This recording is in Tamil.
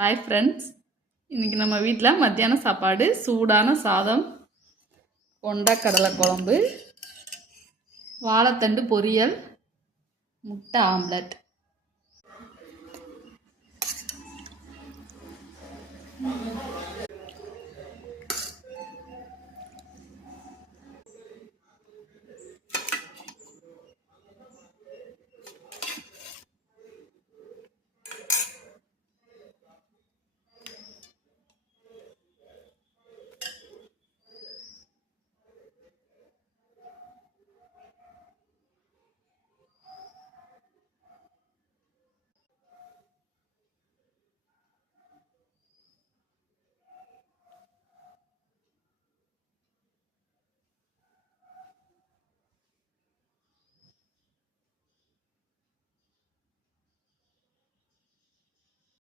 ஹாய் ஃப்ரெண்ட்ஸ், இன்றைக்கி நம்ம வீட்டில் மத்தியான சாப்பாடு சூடான சாதம், கொண்டக்கடலை குழம்பு, வாழைத்தண்டு பொரியல், முட்டை ஆம்லெட்.